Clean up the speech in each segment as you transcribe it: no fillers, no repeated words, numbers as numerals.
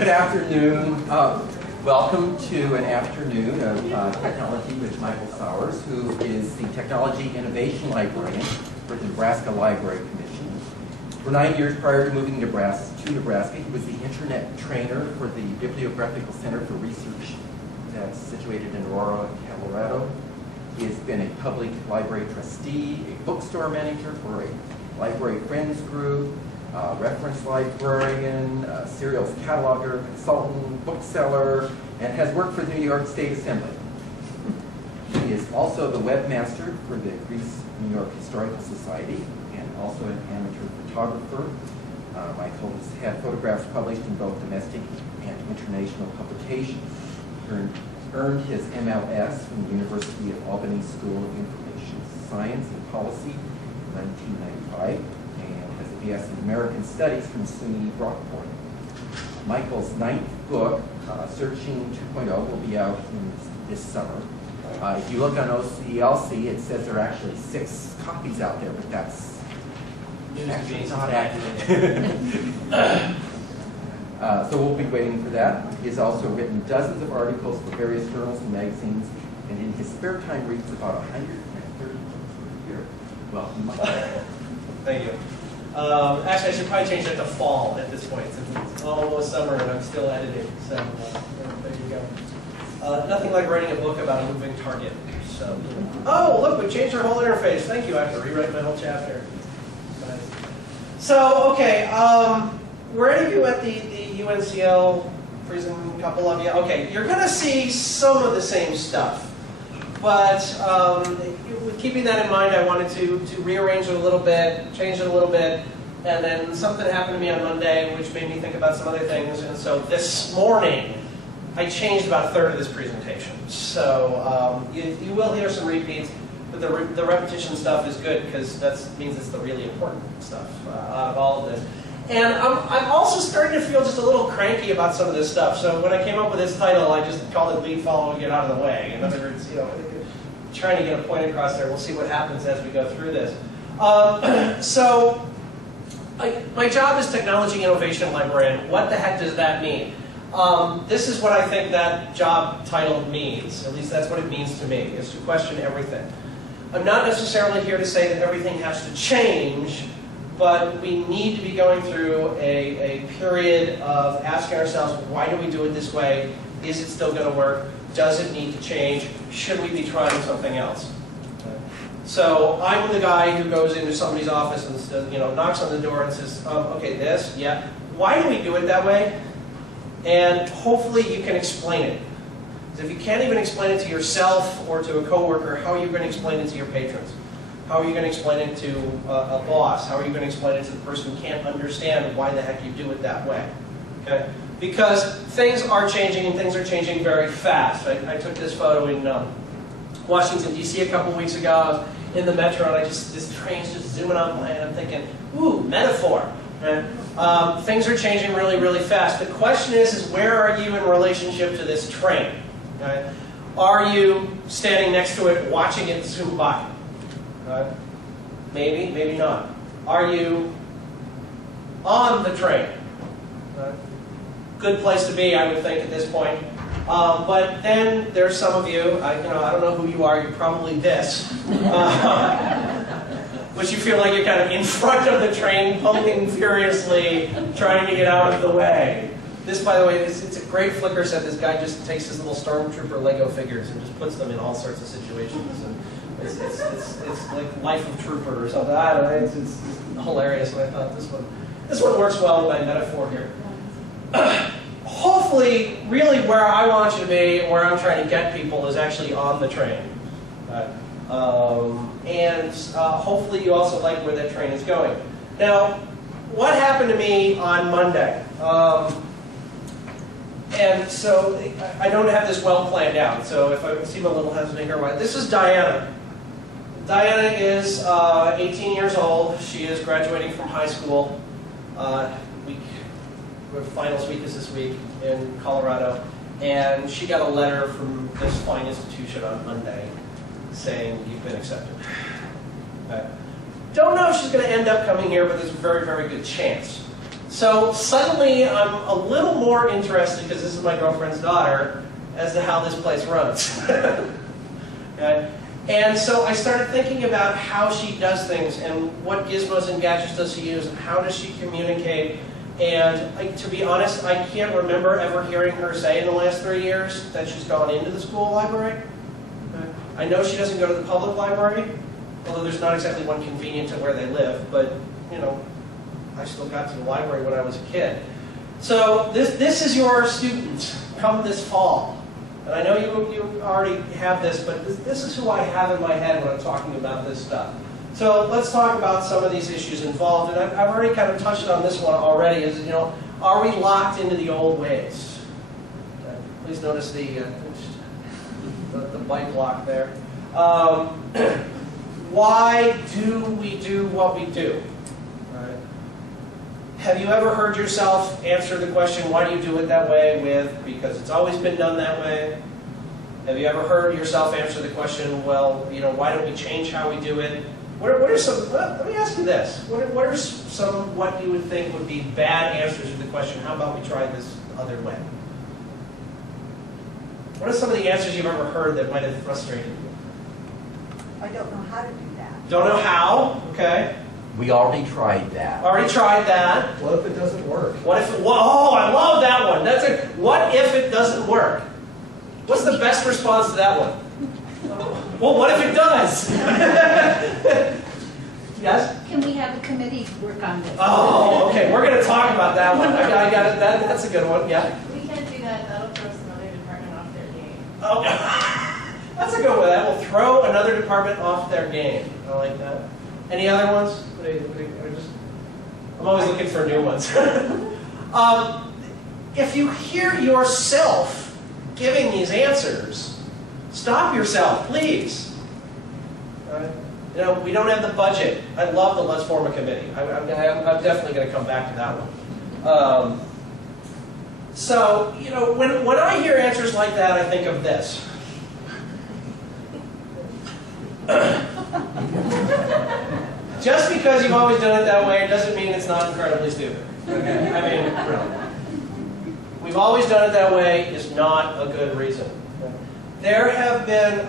Good afternoon. Welcome to an afternoon of technology with Michael Sauers, who is the Technology Innovation Librarian for the Nebraska Library Commission. For 9 years prior to moving to Nebraska, he was the Internet trainer for the Bibliographical Center for Research that's situated in Aurora, Colorado. He has been a public library trustee, a bookstore manager for a library friends group, reference librarian, serials cataloger, consultant, bookseller, and has worked for the New York State Assembly. He is also the webmaster for the Greece New York Historical Society and also an amateur photographer. Michael has had photographs published in both domestic and international publications. Earned his MLS from the University of Albany School of Information Science and Policy in 1995. Yes, in American Studies from SUNY Brockport. Michael's 9th book, Searching 2.0, will be out this summer. If you look on OCLC, it says there are actually 6 copies out there, but that's actually not accurate. So we'll be waiting for that. He has also written dozens of articles for various journals and magazines, and in his spare time reads about 130 books per year. Well, thank you. Actually, I should probably change that to fall at this point, since it's almost summer and I'm still editing. So there you go. Nothing like writing a book about a moving target. So, oh, look, we changed our whole interface. Thank you. I have to rewrite my whole chapter. Nice. So, okay, were any of you at the UNCL Prism? A couple of you. Okay, you're going to see some of the same stuff. But with keeping that in mind, I wanted to rearrange it a little bit, change it a little bit, and then something happened to me on Monday which made me think about some other things. And so this morning, I changed about a third of this presentation. So you will hear some repeats, but the repetition stuff is good because that means it's the really important stuff out of all of this. And I'm also starting to feel just a little cranky about some of this stuff. So when I came up with this title, I just called it Lead, Follow, and Get Out of the Way. In other words, you know, trying to get a point across there. We'll see what happens as we go through this. So my job is Technology Innovation Librarian. What the heck does that mean? This is what I think that job title means. At least that's what it means to me, is to question everything. I'm not necessarily here to say that everything has to change, but we need to be going through a period of asking ourselves, why do we do it this way? Is it still going to work? Does it need to change? Should we be trying something else? So I'm the guy who goes into somebody's office and says, knocks on the door and says, okay, this, yeah. Why do we do it that way? And hopefully you can explain it. If you can't even explain it to yourself or to a coworker, how are you going to explain it to your patrons? How are you going to explain it to a boss? How are you going to explain it to the person who can't understand why the heck you do it that way? Okay? Because things are changing, and things are changing very fast. I took this photo in Washington, D.C. a couple weeks ago. I was in the metro, and this train's just zooming on by, and I'm thinking, ooh, metaphor. And, things are changing really, really fast. The question is where are you in relationship to this train? Okay? Are you standing next to it, watching it zoom by? Okay? Maybe, maybe not. Are you on the train? Okay? Good place to be, I would think, at this point. But then there's some of you, I don't know who you are, you're probably this. But you feel like you're kind of in front of the train, pumping furiously, trying to get out of the way. This, by the way, it's a great Flickr set. This guy just takes his little Stormtrooper Lego figures and just puts them in all sorts of situations. And it's like Life of Trooper or something. I don't know, it's hilarious, and I thought this one works well with my metaphor here. Hopefully, really where I want you to be, where I'm trying to get people, is actually on the train. And hopefully you also like where that train is going. Now, what happened to me on Monday? And so I don't have this well planned out. So if I seem a little hesitant here, this is Diana. Diana is 18 years old. She is graduating from high school. Finals week is this week in Colorado, and she got a letter from this fine institution on Monday saying you've been accepted. Okay. Don't know if she's going to end up coming here, but there's a very, very good chance. So suddenly I'm a little more interested, because this is my girlfriend's daughter, as to how this place runs. Okay? And so I started thinking about how she does things and what gizmos and gadgets does she use and how does she communicate. And to be honest, I can't remember ever hearing her say in the last 3 years that she's gone into the school library. Okay? I know she doesn't go to the public library, although there's not exactly one convenient to where they live, but you know, I still got to the library when I was a kid. So this is your student come this fall. And I know you already have this, but this is who I have in my head when I'm talking about this stuff. So let's talk about some of these issues involved. And I've already kind of touched on this one already, is, you know, are we locked into the old ways? Okay. Please notice the bike lock there. Why do we do what we do? Right. Have you ever heard yourself answer the question, why do you do it that way, with, because it's always been done that way? Have you ever heard yourself answer the question, well, you know, why don't we change how we do it? What are some, well, let me ask you this. What are some, what you would think would be bad answers to the question, how about we try this other way? What are some of the answers you've ever heard that might have frustrated you? I don't know how to do that. Don't know how? Okay. We already tried that. Already tried that. What if it doesn't work? What if it, oh, I love that one. That's a, what if it doesn't work? What's the best response to that one? Well, what if it does? Yes? Can we have a committee work on this? Oh, okay. We're going to talk about that one. I got it. That's a good one. Yeah. We can't do that. That'll throw some other department off their game. Oh, that's a good one. That will throw another department off their game. I like that. Any other ones? I'm always looking for new ones. If you hear yourself giving these answers, stop yourself, please. You know, we don't have the budget. I love the let's form a committee. I'm definitely going to come back to that one. So, you know, when I hear answers like that, I think of this. Just because you've always done it that way doesn't mean it's not incredibly stupid. Okay? I mean, really. We've always done it that way is not a good reason. There have been,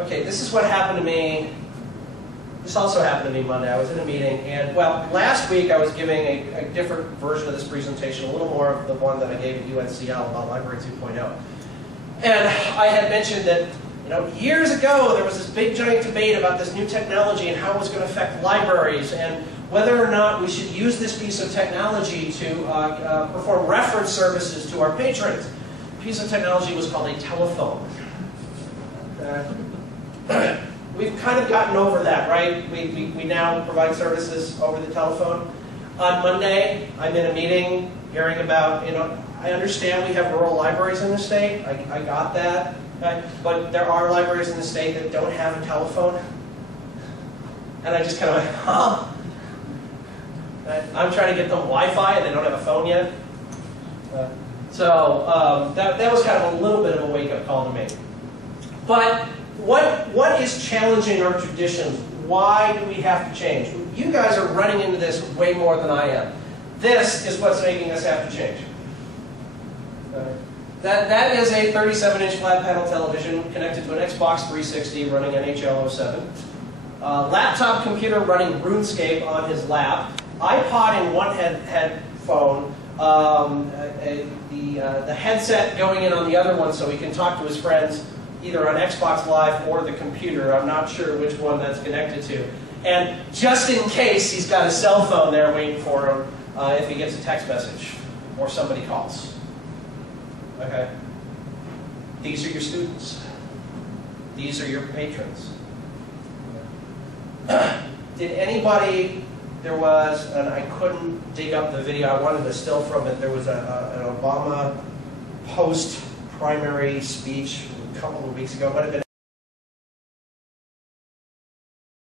okay, this is what happened to me. This also happened to me Monday. I was in a meeting, and, well, last week I was giving a different version of this presentation, a little more of the one that I gave at UNCL about Library 2.0. And I had mentioned that, you know, years ago there was this big giant debate about this new technology and how it was going to affect libraries, and whether or not we should use this piece of technology to perform reference services to our patrons. The piece of technology was called a telephone. We've kind of gotten over that, right? We now provide services over the telephone. On Monday, I'm in a meeting hearing about, you know, I understand we have rural libraries in the state. I got that. Okay? But there are libraries in the state that don't have a telephone. And I just kind of went, huh? I'm trying to get them Wi-Fi and they don't have a phone yet. So that was kind of a little bit of a wake-up call to me. But what is challenging our traditions? Why do we have to change? You guys are running into this way more than I am. This is what's making us have to change. That is a 37-inch flat panel television connected to an Xbox 360 running NHL 07. Laptop computer running RuneScape on his lap. iPod in one headphone. The headset going in on the other one so he can talk to his friends either on Xbox Live or the computer. I'm not sure which one that's connected to. And just in case, he's got a cell phone there waiting for him if he gets a text message or somebody calls. Okay? These are your students. These are your patrons. Did anybody, there was, and I couldn't dig up the video, I wanted a still from it, there was an Obama post-primary speech a couple of weeks ago, might have been